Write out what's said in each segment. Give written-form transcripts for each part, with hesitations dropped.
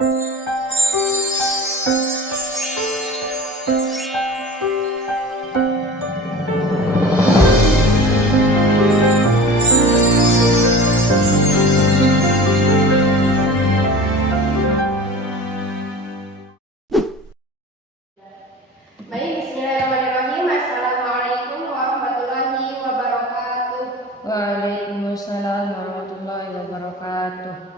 Baik, bismillahirrahmanirrahim. Assalamualaikum warahmatullahi wabarakatuh. Waalaikumsalam warahmatullahi wabarakatuh.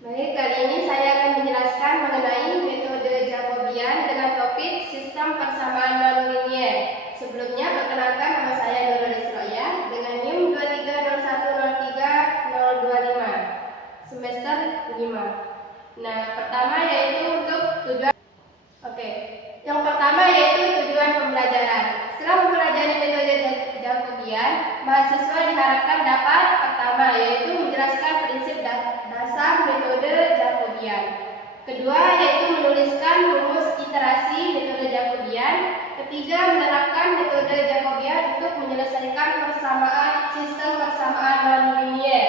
Baik, kali ini saya akan menjelaskan mengenai metode Jacobian dengan topik sistem persamaan non-linier. Sebelumnya, perkenalkan nama saya Nurul Isroya dengan NIM 230103025 semester 5. Nah, pertama yaitu untuk tujuan. Yang pertama yaitu tujuan pembelajaran. Setelah mempelajari metode Jacobian, mahasiswa diharapkan dapat pertama yaitu menjelaskan prinsip dasar metode Jacobian. Kedua yaitu menuliskan rumus iterasi metode Jacobian. Ketiga, menerapkan metode Jacobian untuk menyelesaikan sistem persamaan non-linier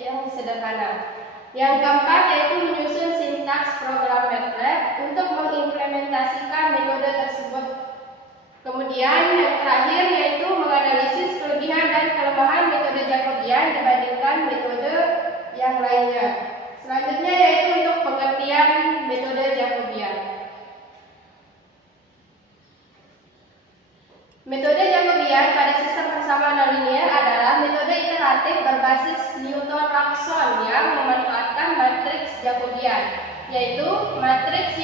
yang sederhana. Yang keempat yaitu menyusun sintaks program MATLAB untuk mengimplementasikan metode tersebut. Kemudian yang terakhir yaitu menganalisis kelebihan dan kelemahan metode Jacobian dibandingkan metode yang lainnya. Selanjutnya yaitu untuk pengertian metode Jacobian. Metode Jacobian pada sistem persamaan non-linier adalah metode iteratif berbasis Newton-Raphson yang memanfaatkan matriks Jacobian, yaitu matriks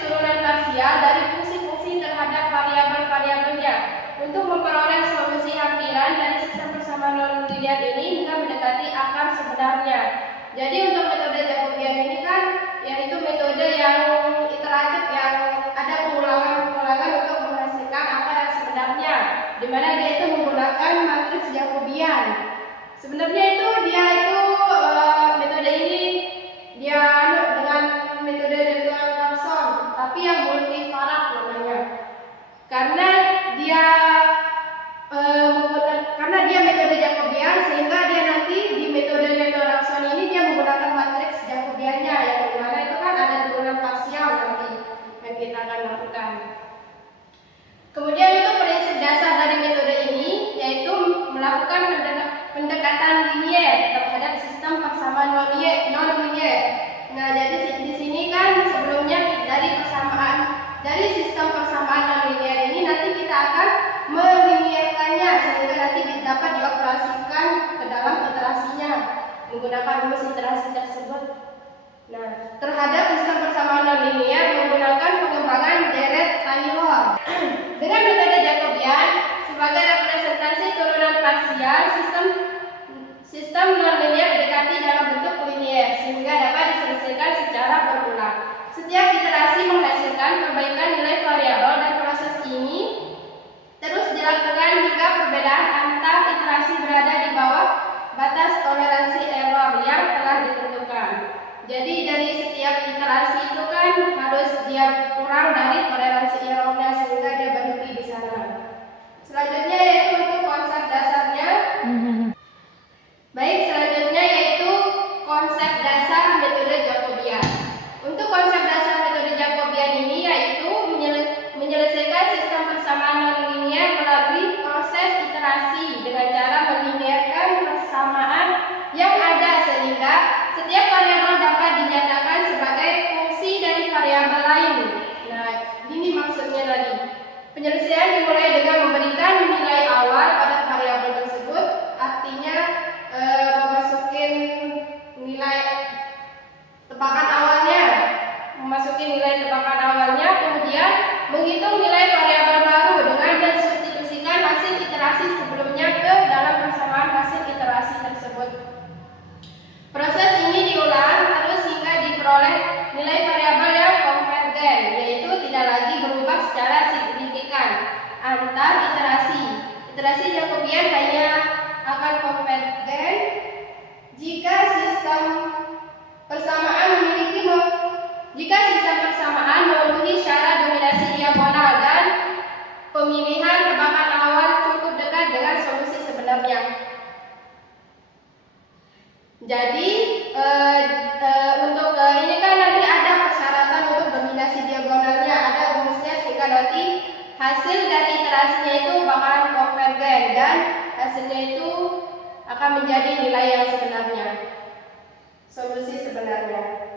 turunan parsial dari fungsi-fungsi terhadap variabel-variabelnya untuk memperoleh solusi hampiran dari sistem persamaan non-linier ini hingga mendekati akar sebenarnya. Jadi untuk metode Jacobian ini kan yaitu metode yang iteratif yang ada pengulangan untuk menghasilkan akar yang sebenarnya, di mana dia itu menggunakan matriks Jacobian. Sebenarnya metode ini dia dengan metode Newton-Raphson, tapi yang multivarat namanya. Karena dia metode Jacobian, sehingga dia nanti di metode Newton-Raphson ini dia menggunakan matriks Jacobiannya, yang dimana itu kan ada turunan parsial nanti yang kita akan lakukan. Kemudian untuk prinsip dasar dari metode ini yaitu melakukan pendekatan linier terhadap sistem persamaan non-linier. Nah, jadi di sini kan sebelumnya dari sistem persamaan non-linier ini nanti kita akan melinierkannya sehingga nanti dapat dioperasikan ke dalam iterasinya menggunakan rumus iterasi tersebut. Nah, terhadap sistem persamaan non-linier menggunakan pengembangan Dirac-Taylor. Dengan metode Jacobian sebagai representasi turunan parsial, sistem non-linier didekati dalam bentuk linier sehingga dapat diselesaikan secara berulang. Setiap iterasi menghasilkan perbaikan nilai variabel dan proses ini terus dilakukan hingga perbedaan antar iterasi berada di bawah batas toleransi error yang telah ditentukan. Jadi dari setiap iterasi itu kan harus dia kurang dari toleransi errornya sehingga dia berhenti di sana. Selanjutnya yaitu untuk konsep dasarnya. Baik, selanjutnya yaitu konsep dasar metode Jacobian. Untuk konsep dasar metode Jacobian ini yaitu menyelesaikan sistem persamaan non-linier melalui proses iterasi dengan cara melinearkan persamaan yang ada sehingga setiap variabel dapat dinyatakan sebagai fungsi dari variabel lain. Nah, ini maksudnya tadi. Penyelesaian dimulai dengan memberikan nilai awal pada variabel tersebut, artinya memasukin nilai tebakan awalnya, kemudian menghitung nilai variabel baru dengan mensubstitusikan hasil iterasi sebelumnya ke dalam persamaan hasil iterasi tersebut. Proses ini diulang terus hingga diperoleh nilai variabel yang konvergen, yaitu tidak lagi berubah secara signifikan antar nilai yang sebenarnya, solusi sebenarnya.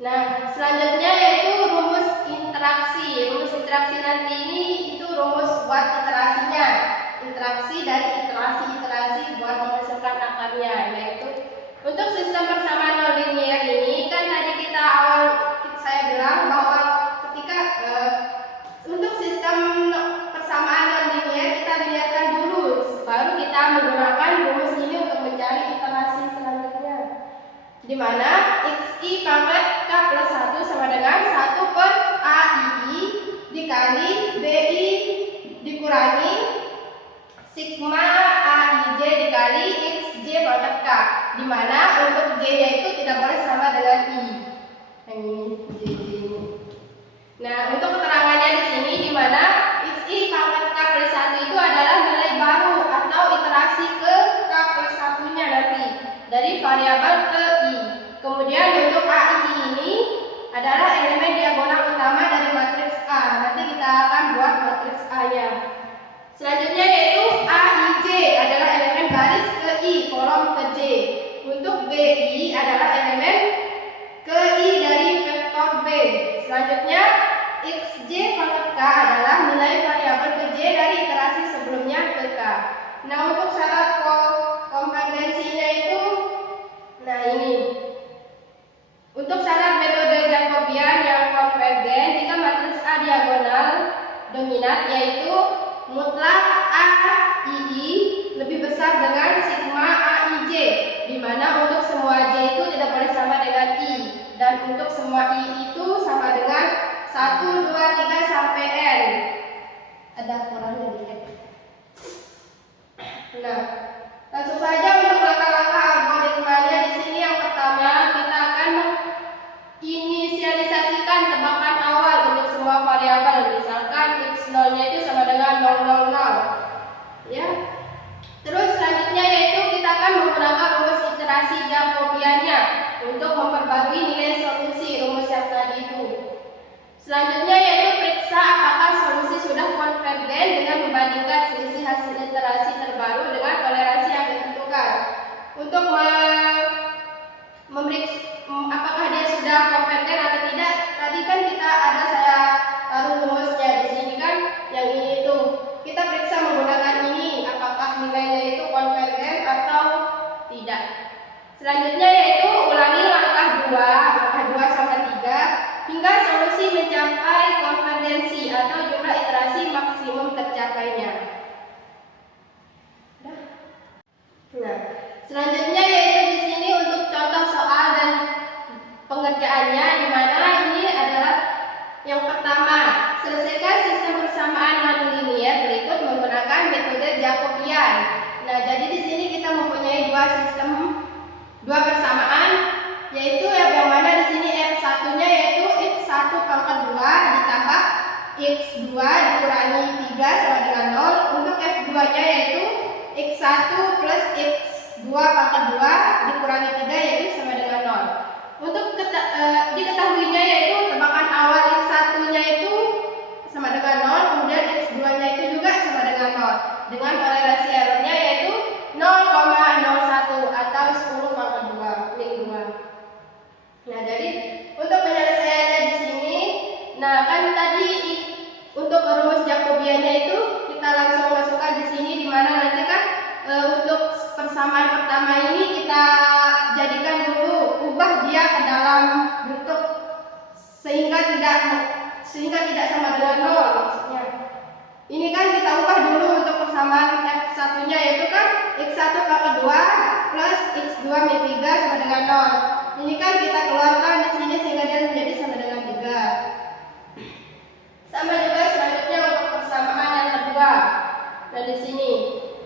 Nah, selanjutnya yaitu rumus interaksi. Rumus interaksi nanti ini itu rumus buat iterasinya, interaksi dan iterasi buat menghasilkan akarnya, yaitu untuk sistem persamaan non linear ini kan tadi saya bilang bahwa ketika untuk sistem persamaan non linear kita linearkan dulu, baru kita menggunakan rumus ini untuk mencari iterasi selanjutnya, di mana xi pangkat k plus 1 sama dengan 1 per aii dikali bi dikurangi sigma aij dikali xj pangkat k, di mana untuk j nya itu tidak boleh sama dengan i. Yang ini j ini. Nah, untuk keterangannya di sini di mana xi pangkat k plus 1 itu adalah nilai baru atau iterasi ke k plus 1-nya nanti dari variabel ke i. Kemudian untuk ai ini adalah elemen diagonal utama dari matriks A. Nanti kita akan buat matriks A-nya. Selanjutnya yaitu aij adalah elemen baris ke i, kolom ke j. Untuk bi adalah elemen ke i dari vektor b. Selanjutnya xj pangkat k adalah nilai variabel ke j dari iterasi sebelumnya ke k. Nah, untuk syarat konvergensinya itu, nah ini. Untuk syarat metode Jacobian yang konvergen, jika matriks A diagonal dominan yaitu mutlak aii lebih besar dengan sigma aij, di mana untuk semua j itu tidak boleh sama dengan i, dan untuk semua i itu sama dengan 1, 2, 3 sampai n. Ada kurangnya dikit. Nah, langsung saja untuk langkah-langkah algoritmanya di sini. Yang pertama, kita akan menginisialisasikan tebakan awal untuk semua variabel. Misalkan x0-nya itu sama dengan 000, ya. Terus selanjutnya yaitu kita akan menggunakan rumus iterasi Jacobiannya untuk memperbarui nilai solusi rumus yang tadi itu. Selanjutnya yaitu periksa apakah solusi sudah konvergen dengan membandingkan selisih hasil iterasi terbaru dengan toleransi yang ditentukan. Untuk memeriksa apakah dia sudah konvergen atau tidak, tadi kan saya taruh rumusnya di sini kan, yang ini tuh. Kita periksa menggunakan ini apakah nilainya itu konvergen atau tidak. Selanjutnya yaitu ulangi langkah 2 sampai 3 hingga solusi mencapai konvergensi atau jumlah iterasi maksimum tercapainya. Nah, selanjutnya yaitu di sini untuk contoh soal dan pengerjaannya, di mana ini adalah yang pertama, selesaikan sistem persamaan non-linear berikut menggunakan metode Jacobian. Nah, jadi di sini kita mempunyai dua persamaan, yaitu yang mana di sini x1-nya yaitu x1 pangkat 2 ditambah x2 dikurangi 3 sama dengan 0. Untuk f2-nya yaitu x1 plus x2 pangkat 2 dikurangi 3 yaitu sama dengan 0. Untuk diketahuinya yaitu tebakan awal x1-nya itu sama dengan 0, kemudian x2-nya itu juga sama dengan 0, dengan toleransi errornya yaitu 0,01 atau 10 pangkat 2 min 2. Nah, jadi untuk penyelesaiannya di sini, nah kan tadi untuk rumus Jacobiannya itu kita langsung masukkan di sini, di mana nanti kan untuk persamaan pertama ini kita jadikan dulu, ubah dia ke dalam bentuk sehingga tidak sama dengan 0 maksudnya. Ini kan kita ubah dulu untuk persamaan f1-nya yaitu kan x1 pangkat 2 plus x2 min 3 sama dengan 0. Ini kan kita keluarkan di sini sehingga dia menjadi sama dengan 3. Sama juga selanjutnya untuk persamaan yang kedua. Nah, di sini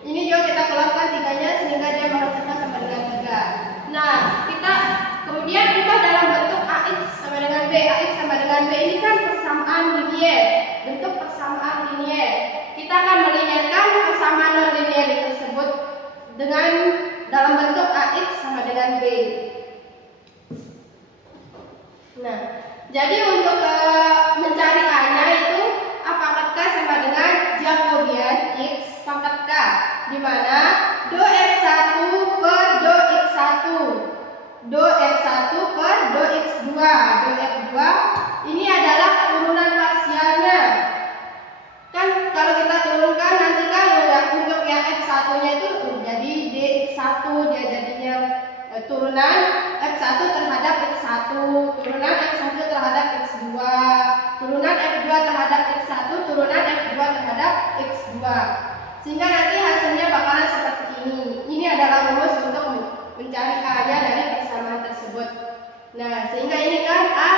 ini juga kita keluarkan 3-nya sehingga dia menghasilkan sama dengan 3. Nah, kita kemudian ubah dalam bentuk AX sama dengan B. AX sama dengan B ini kan persamaan linier, bentuk persamaan linier. Kita akan melinearkan persamaan non linier tersebut dengan dalam bentuk AX sama dengan B. Nah, jadi untuk mencari A-nya itu A pangkat K sama dengan Jacobian X pangkat K, di mana do F1 turunan F1 terhadap X1, turunan X1 terhadap X2, turunan F2 terhadap X1, turunan F2 terhadap X2. Sehingga nanti hasilnya bakalan seperti ini. Ini adalah rumus untuk mencari A-nya dari persamaan tersebut. Nah, sehingga ini kan A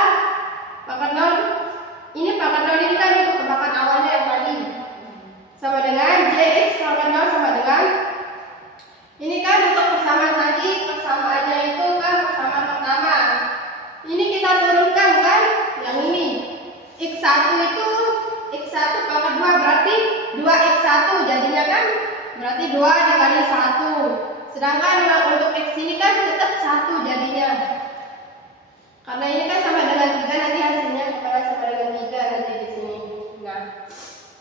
pangkat 0, ini pangkat 0 ini kan untuk tebakan awalnya yang tadi. Sama dengan JX pangkat 0 sama dengan ini kan untuk persamaan tadi, persamaannya itu kan persamaan pertama. Ini kita turunkan kan yang ini. X1 itu X1 pangkat 2 berarti 2X1 jadinya kan berarti 2 dikali 1. Sedangkan untuk X ini kan tetap 1 jadinya. Karena ini kan sama dengan 3 nanti hasilnya bakalan sama dengan 3 nanti di sini. Nah,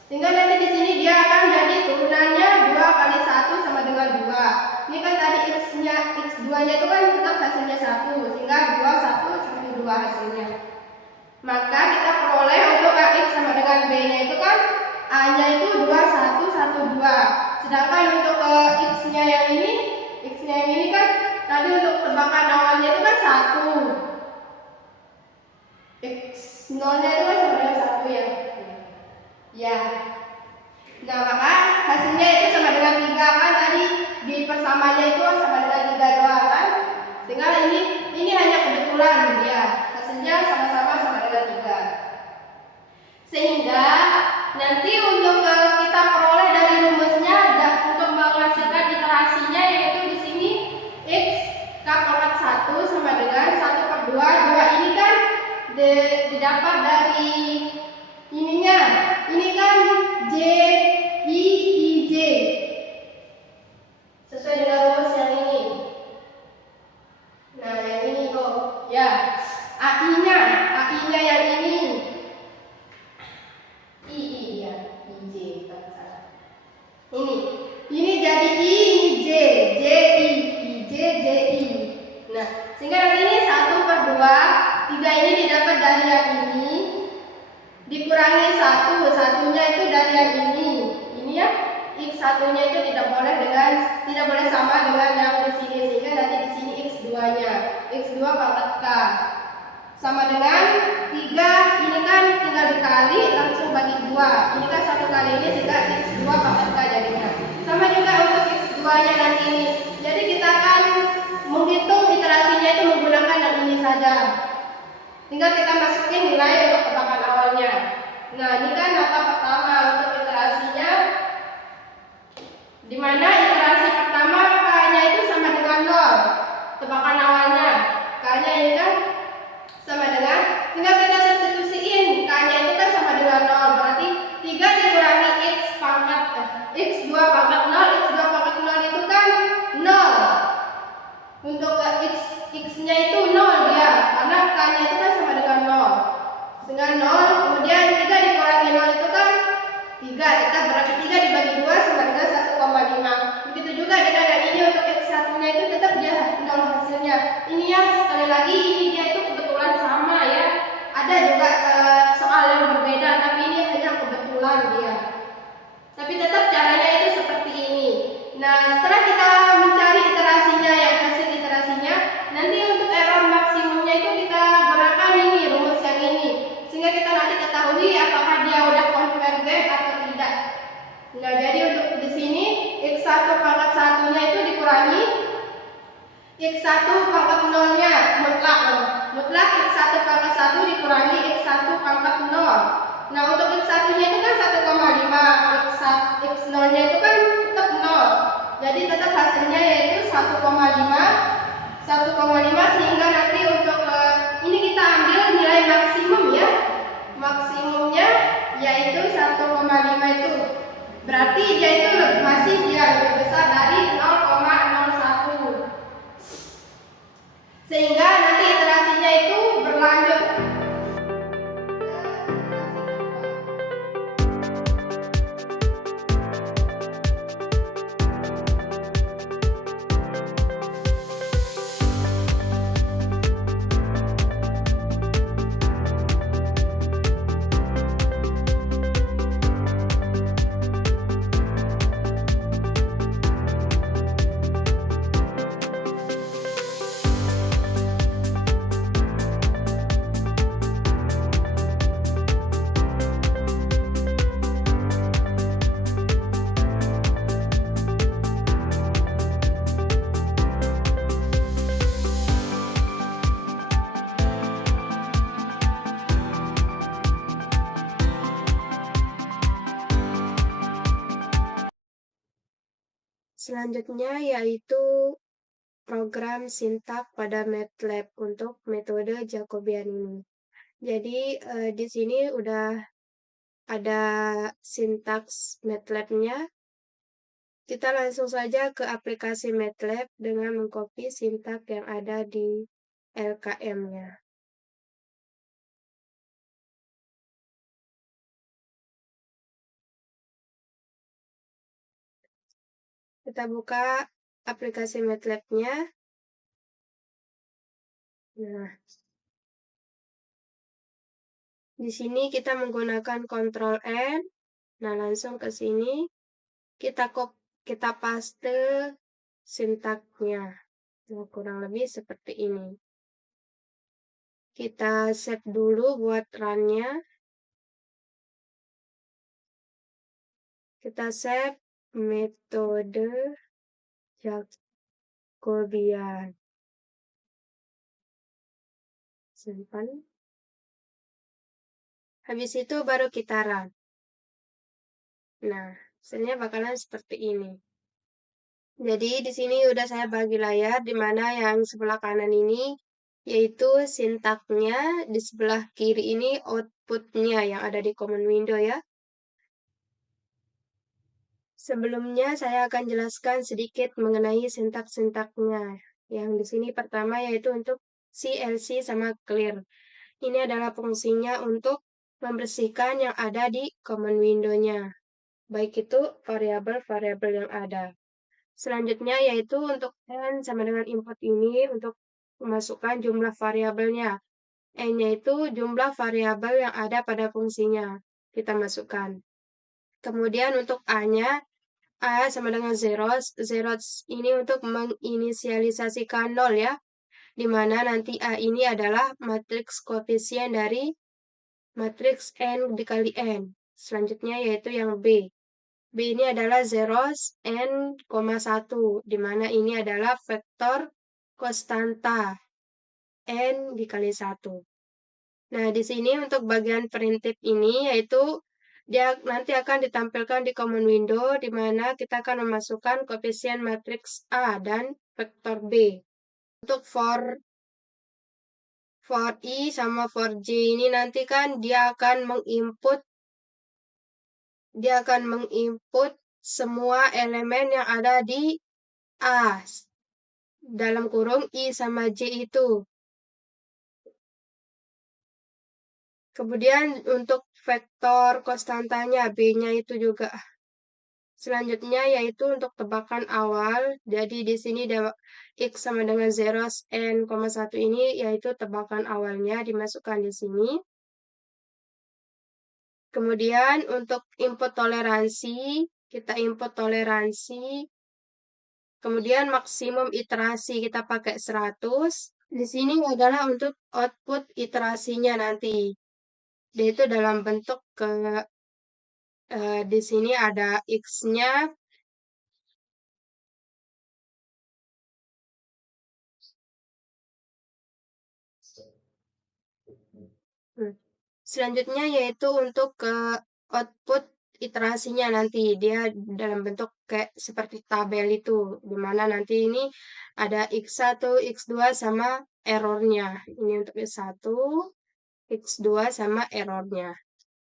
sehingga nanti di sini dia akan jadi turunannya 2 kali 1 sama dengan 2. Ini kan tadi X-nya, X2-nya itu kan tetap hasilnya 1, sehingga 2, 1, 1, 2 hasilnya. Maka kita peroleh untuk AX sama dengan B-nya itu kan A-nya itu 2, 1, 1, 2. Sedangkan untuk X-nya yang ini kan tadi untuk tebakan awalnya itu kan 1. X0-nya itu kan sama dengan 1 ya. Ya. Nah, maka hasilnya itu sama dengan 3 kan tadi di persamaannya itu sama dengan 3 doang kan. Sehingga ini hanya kebetulan ya. Hasilnya sama-sama sama dengan 3. Sehingga nanti untuk kita peroleh dari rumusnya dan untuk menghasilkan iterasinya yaitu di sini X K pangkat 1 sama dengan 1/2. 2 ini kan didapat dari ininya. Ini kan J I J. Sesuai dengan rumus yang ini. Nah, yang ini kok. Ya. AI-nya yang ini. I ya, IJ kan salah. Ini jadi I, ini J, I. Nah, sehingga nanti ini 1/2, 3 ini didapat dari yang ini, dikurangi 1, satunya itu dari yang ini. Ini ya, X1-nya itu tidak boleh sama dengan yang di sini, sehingga nanti di sini X2-nya, X2 pangkat K. Sama dengan 3, ini kan tinggal dikali langsung bagi 2. Ini kan 1 kali ini sehingga X2 pangkat K jadinya. Sama juga untuk X2-nya nanti ini. Jadi kita akan menghitung iterasinya itu menggunakan yang ini saja. Tinggal kita masukin nilai untuk tebakan awalnya. Nah, ini kan apa pertama untuk iterasinya, di mana iterasi pertama K-nya itu sama dengan 0. Tebakan awalnya K-nya ini kan sama dengan, tinggal kita substitusiin K-nya itu kan sama dengan 0. Berarti 3 dikurangi X2 pangkat 0, X2 pangkat 0 itu kan 0. Untuk X-nya itu 0 dia, karena K-nya itu kan sama dengan 0. Dengan 0, kemudian 3 dikurangi 0 itu kan 3. Tetap berarti 3 dibagi 2 sama dengan 1,5. Begitu juga dengan yang ini untuk X1-nya itu tetap dia 0 hasilnya. Ini yang sekali lagi ini dia itu kebetulan sama ya. Ada juga soal yang berbeda, tapi ini hanya kebetulan dia. Tapi tetap caranya itu seperti ini. Nah, setelah kita mencari iterasinya, yang hasil iterasinya, nanti untuk error maksimumnya itu kita gunakan ini, rumus yang ini. Sehingga kita nanti ketahui apakah dia udah konvergen atau tidak. Nah, jadi untuk di sini X1 pangkat 1-nya itu dikurangi X1 pangkat 0-nya mutlak X1 pangkat 1 dikurangi X1 pangkat 0. Nah, untuk X1-nya itu kan 1,5, X0-nya itu kan tetap 0. Jadi tetap hasilnya yaitu 1,5 sehingga nanti untuk ini kita ambil nilai maksimum ya. Maksimumnya yaitu 1,5 itu. Berarti dia itu masih lebih besar dari 0,01. Sehingga nanti iterasinya itu berlanjut. Selanjutnya yaitu program sintak pada MATLAB untuk metode Jacobian ini. Jadi di sini udah ada sintaks MATLAB-nya. Kita langsung saja ke aplikasi MATLAB dengan mengcopy sintak yang ada di LKM-nya. Kita buka aplikasi MATLAB-nya. Nah, di sini kita menggunakan Ctrl N. Nah, langsung ke sini kita paste sintaknya. Nah, kurang lebih seperti ini. Kita save dulu buat run-nya. Kita save metode Jacobian. Simpan. Habis itu baru kita run. Nah, hasilnya bakalan seperti ini. Jadi di sini udah saya bagi layar, di mana yang sebelah kanan ini yaitu sintaknya, di sebelah kiri ini outputnya yang ada di common window ya. Sebelumnya saya akan jelaskan sedikit mengenai sintak-sintaknya. Yang di sini pertama yaitu untuk CLC sama clear. Ini adalah fungsinya untuk membersihkan yang ada di common window-nya. Baik itu variabel-variabel yang ada. Selanjutnya yaitu untuk n sama dengan input ini untuk memasukkan jumlah variabelnya. N-nya itu jumlah variabel yang ada pada fungsinya. Kita masukkan. Kemudian untuk A-nya, A sama dengan zeros. Zeros ini untuk menginisialisasikan 0 ya. Di mana nanti A ini adalah matriks koefisien dari matriks N dikali N. Selanjutnya yaitu yang B. B ini adalah zeros N, 1, di mana ini adalah vektor konstanta N dikali 1. Nah, di sini untuk bagian printf ini yaitu dia nanti akan ditampilkan di common window di mana kita akan memasukkan koefisien matriks A dan vektor B. Untuk for I sama for J ini nanti kan dia akan menginput semua elemen yang ada di A dalam kurung I sama J itu. Kemudian untuk vektor konstantanya B-nya itu juga. Selanjutnya yaitu untuk tebakan awal. Jadi di sini X sama dengan zeros N, 1 ini yaitu tebakan awalnya dimasukkan di sini. Kemudian untuk input toleransi, kita input toleransi. Kemudian maksimum iterasi kita pakai 100. Di sini adalah untuk output iterasinya nanti. Yaitu dalam bentuk di sini ada X-nya. Selanjutnya yaitu untuk output iterasinya nanti. Dia dalam bentuk kayak seperti tabel itu. Dimana nanti ini ada X1, X2 sama errornya. Ini untuk X1, X2 sama errornya.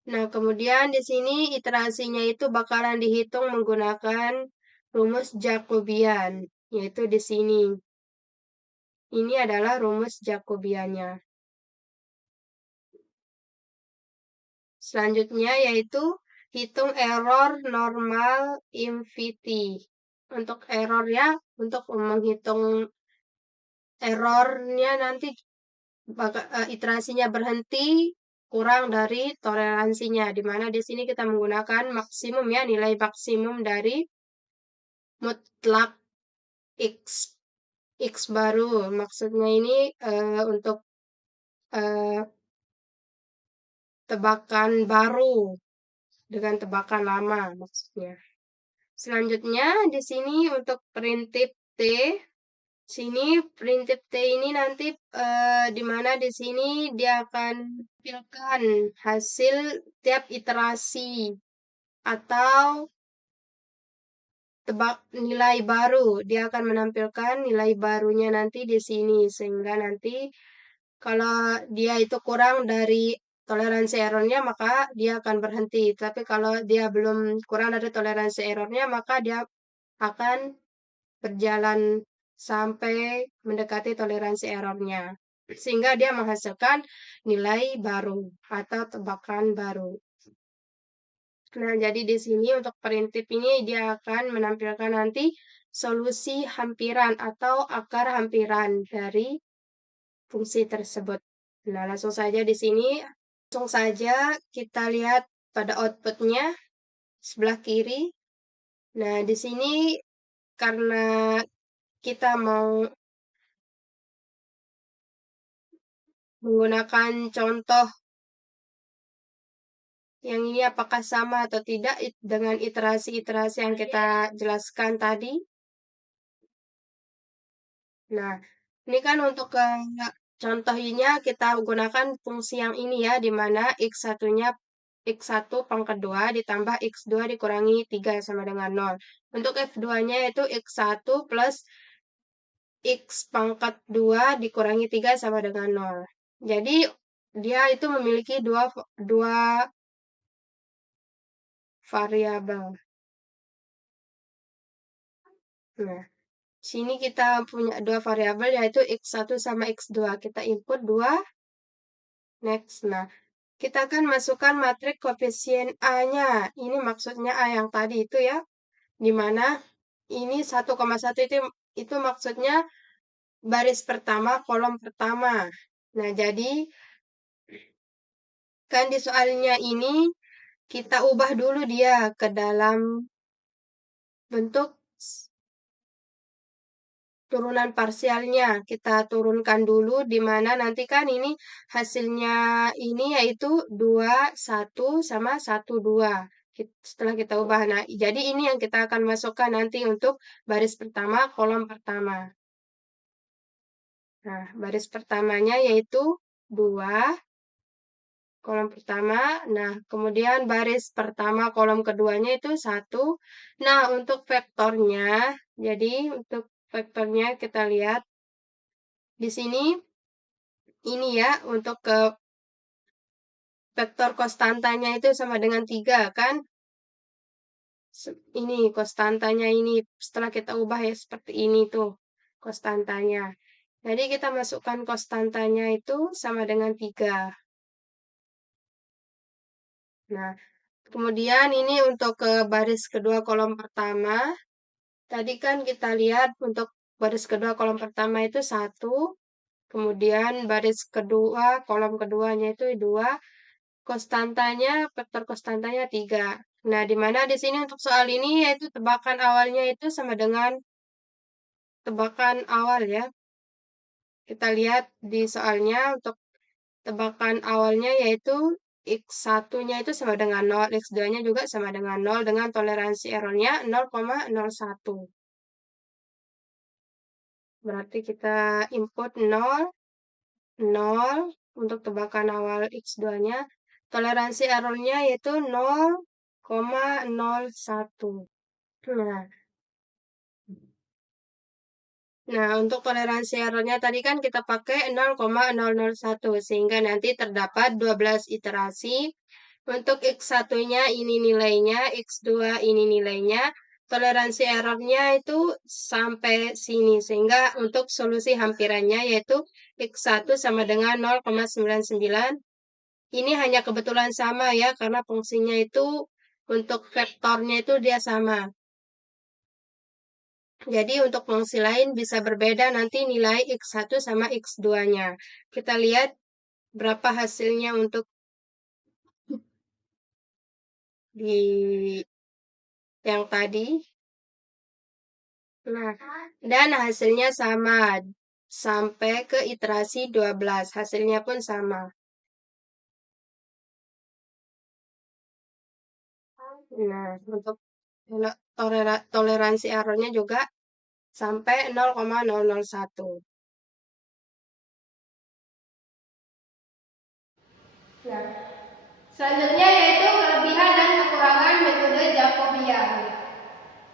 Nah, kemudian di sini iterasinya itu bakalan dihitung menggunakan rumus Jacobian, yaitu di sini. Ini adalah rumus Jacobiannya. Selanjutnya yaitu hitung error normal infinity. Untuk error ya, untuk menghitung errornya nanti iterasinya berhenti kurang dari toleransinya, di mana di sini kita menggunakan maksimum ya, nilai maksimum dari mutlak X baru. Maksudnya ini untuk tebakan baru dengan tebakan lama maksudnya. Selanjutnya di sini untuk printf T. Sini printf T ini nanti di mana di sini dia akan tampilkan hasil tiap iterasi atau tebak nilai baru. Dia akan menampilkan nilai barunya nanti di sini. Sehingga nanti kalau dia itu kurang dari toleransi errornya, maka dia akan berhenti. Tapi kalau dia belum kurang dari toleransi errornya, maka dia akan berjalan sampai mendekati toleransi errornya. Sehingga dia menghasilkan nilai baru atau tebakan baru. Nah, jadi di sini untuk perintip ini dia akan menampilkan nanti solusi hampiran atau akar hampiran dari fungsi tersebut. Nah, langsung saja di sini, langsung saja kita lihat pada outputnya sebelah kiri. Nah, di sini karena kita mau menggunakan contoh yang ini apakah sama atau tidak dengan iterasi-iterasi yang kita jelaskan tadi. Nah, ini kan untuk contohnya kita gunakan fungsi yang ini ya, di mana X1-nya X1 pangkat 2 ditambah X2 dikurangi 3 sama dengan 0. Untuk F2-nya itu X1 plus X pangkat 2 dikurangi 3 sama dengan 0. Jadi, dia itu memiliki dua variabel. Nah, sini kita punya dua variabel yaitu X1 sama X2. Kita input 2. Next. Nah, kita akan masukkan matriks koefisien A-nya. Ini maksudnya A yang tadi itu ya. Di mana ini 1,1 itu maksudnya baris pertama, kolom pertama. Nah, jadi kan di soalnya ini kita ubah dulu dia ke dalam bentuk turunan parsialnya. Kita turunkan dulu di mana nanti kan ini hasilnya ini yaitu 2, 1 sama 1, 2. Setelah kita ubah. Nah, jadi ini yang kita akan masukkan nanti untuk baris pertama, kolom pertama. Nah, baris pertamanya yaitu 2, kolom pertama. Nah, kemudian baris pertama, kolom keduanya itu 1. Nah, untuk vektornya, jadi untuk vektornya kita lihat di sini ini ya untuk ke vektor konstantanya itu sama dengan 3 kan? Ini konstantanya ini setelah kita ubah ya seperti ini tuh konstantanya. Jadi kita masukkan konstantanya itu sama dengan 3. Nah, kemudian ini untuk ke baris kedua kolom pertama. Tadi kan kita lihat untuk baris kedua kolom pertama itu 1. Kemudian baris kedua kolom keduanya itu 2. Konstantanya, vektor konstantanya 3. Nah, di mana di sini untuk soal ini yaitu tebakan awalnya itu sama dengan tebakan awal ya. Kita lihat di soalnya untuk tebakan awalnya yaitu X1-nya itu sama dengan 0, X2-nya juga sama dengan 0 dengan toleransi errornya 0,01. Berarti kita input 0, 0 untuk tebakan awal X2-nya. Toleransi errornya yaitu 0,01. Nah, untuk toleransi errornya tadi kan kita pakai 0,001 sehingga nanti terdapat 12 iterasi. Untuk X1-nya ini nilainya, X2 ini nilainya. Toleransi errornya itu sampai sini sehingga untuk solusi hampirannya yaitu X1 sama dengan 0,99. Ini hanya kebetulan sama ya karena fungsinya itu untuk vektornya itu dia sama. Jadi untuk fungsi lain bisa berbeda nanti nilai X1 sama X2-nya. Kita lihat berapa hasilnya untuk di yang tadi. Nah, dan hasilnya sama sampai ke iterasi 12. Hasilnya pun sama. Nah, untuk toleransi errornya juga sampai 0,001. Nah, selanjutnya yaitu kelebihan dan kekurangan metode Jacobian.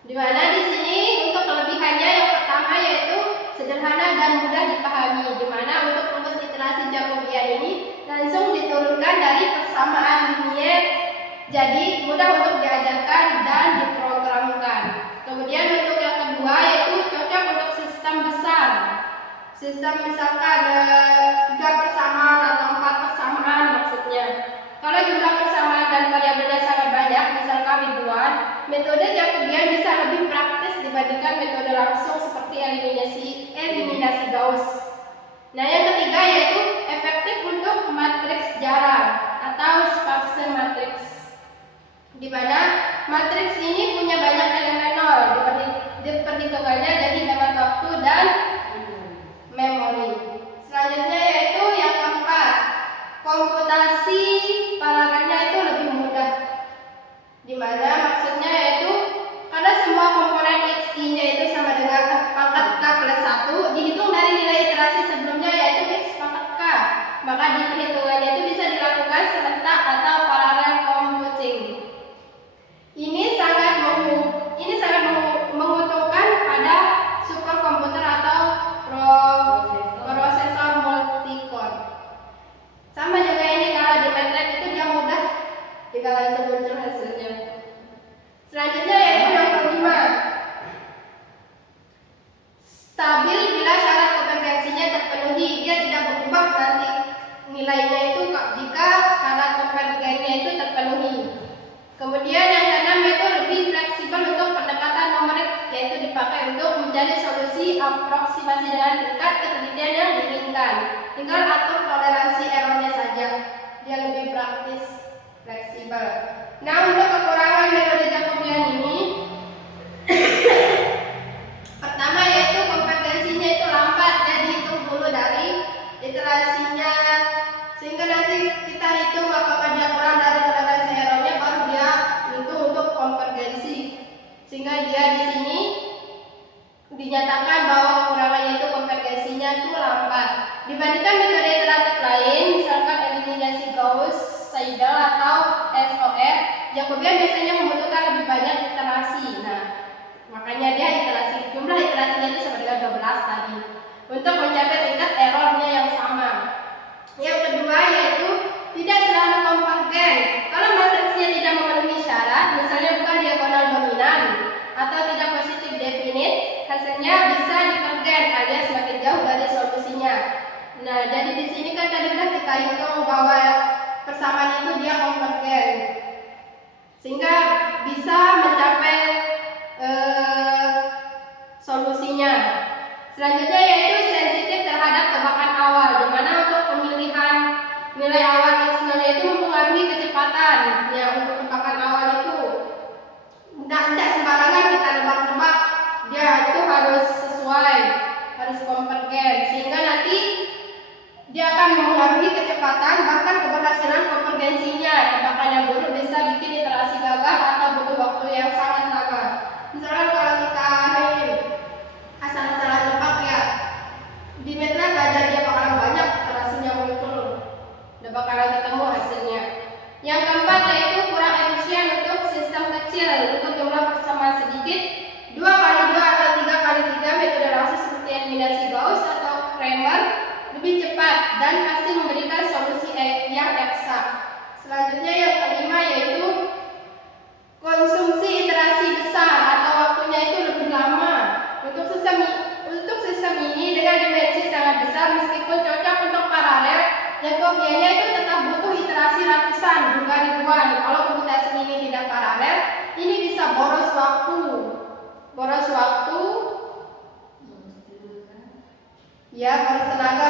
Di mana di sini untuk kelebihannya yang pertama yaitu sederhana dan mudah dipahami. Di mana untuk rumus iterasi Jacobian ini langsung diturunkan dari persamaan linier, jadi mudah untuk diajarkan dan diprogramkan. Kemudian untuk yang kedua yaitu cocok untuk sistem besar. Sistem misalkan 3 persamaan atau 4 persamaan maksudnya. Kalau jumlah persamaan dan variabelnya sangat banyak, misalkan ribuan, metode Jacobian bisa lebih praktis dibandingkan metode langsung seperti eliminasi Gauss. Nah, yang ketiga yaitu efektif untuk matriks jarang atau sparse matriks. Di mana matriks ini punya banyak elemen nol, diperhitungkannya jadi hemat waktu dan memori. Selanjutnya yaitu yang keempat, komputasi paralelnya itu lebih mudah. Di mana maksudnya yaitu karena semua komponen XI-nya itu sama dengan pangkat K plus 1 dihitung dari nilai iterasi sebelumnya yaitu X pangkat K. Maka di perhitungannya itu bisa dilakukan serentak atau paralel computing. Ini sangat menguntungkan pada superkomputer atau prosesor multicore. Sama juga ini kalau di MATLAB itu dia mudah jika langsung muncul hasilnya. Selanjutnya yaitu yang kelima, stabil bila syarat konvergensinya terpenuhi. Dia tidak berubah nanti nilainya itu jika syarat konvergensinya itu terpenuhi. Kemudian yang keenam yaitu lebih fleksibel untuk pendekatan numerik, yaitu dipakai untuk mencari solusi aproksimasi dengan tingkat ketelitian yang diinginkan. Tinggal atur toleransi errornya saja. Dia lebih praktis, fleksibel. Nah, untuk kekurangan metode Jacobian ini pertama yaitu konvergensinya itu lambat, dan dihitung dulu dari iterasinya, sehingga nanti kita hitung apakah dia kurang dari toleransi errornya baru dia hitung untuk konvergensi, sehingga dia di sini dinyatakan bahwa kekurangannya itu konvergensinya itu lambat dibandingkan metode iteratif lain, misalkan eliminasi Gauss, Seidel atau SOR. Jacobian biasanya membutuhkan lebih banyak iterasi. Nah, makanya dia jumlah iterasinya itu sama dengan 12 tadi untuk mencapai tingkat errornya yang sama. Yang kedua yaitu tidak selalu konvergen. Kalau matriksnya tidak memenuhi syarat, misalnya bukan diagonal dominan atau tidak positif definite, hasilnya bisa divergen alias semakin jauh dari solusinya. Nah, jadi di sini kan tadi udah kita hitung bahwa persamaan itu dia konvergen, sehingga bisa mencapai solusinya. Selanjutnya yaitu sensitif terhadap tebakan awal, di mana untuk pemilihan nilai awal X0 itu mempengaruhi kecepatan. Ya, untuk tebakan awal itu tidak sembarangan kita nebak-nebak, dia itu harus sesuai, harus konvergen, sehingga nanti dia akan mempengaruhi kecepatan bahkan keberhasilan konvergensinya. Tebakan yang buruk bisa bikin iterasi gagal atau butuh waktu yang sangat lama. Misalnya kalau kita asal-asalan nebak ya, di MATLAB aja dia bakalan banyak iterasinya muncul, udah bakalan ketemu hasilnya. Yang keempat yaitu kurang efisien untuk sistem kecil. Untuk jumlah persamaan sedikit, 2x2 atau 3x3 metode langsung seperti eliminasi Gauss atau Kramer lebih cepat dan pasti memberikan solusi yang eksak. Selanjutnya yang kelima yaitu konsumsi iterasi besar atau waktunya itu lebih lama. Untuk sistem ini dengan dimensi sangat besar, meskipun cocok untuk paralel, Jacobiannya itu tetap butuh iterasi ratusan juga ribuan. Kalau komputasi ini tidak paralel, ini bisa boros waktu. Ya, boros tenaga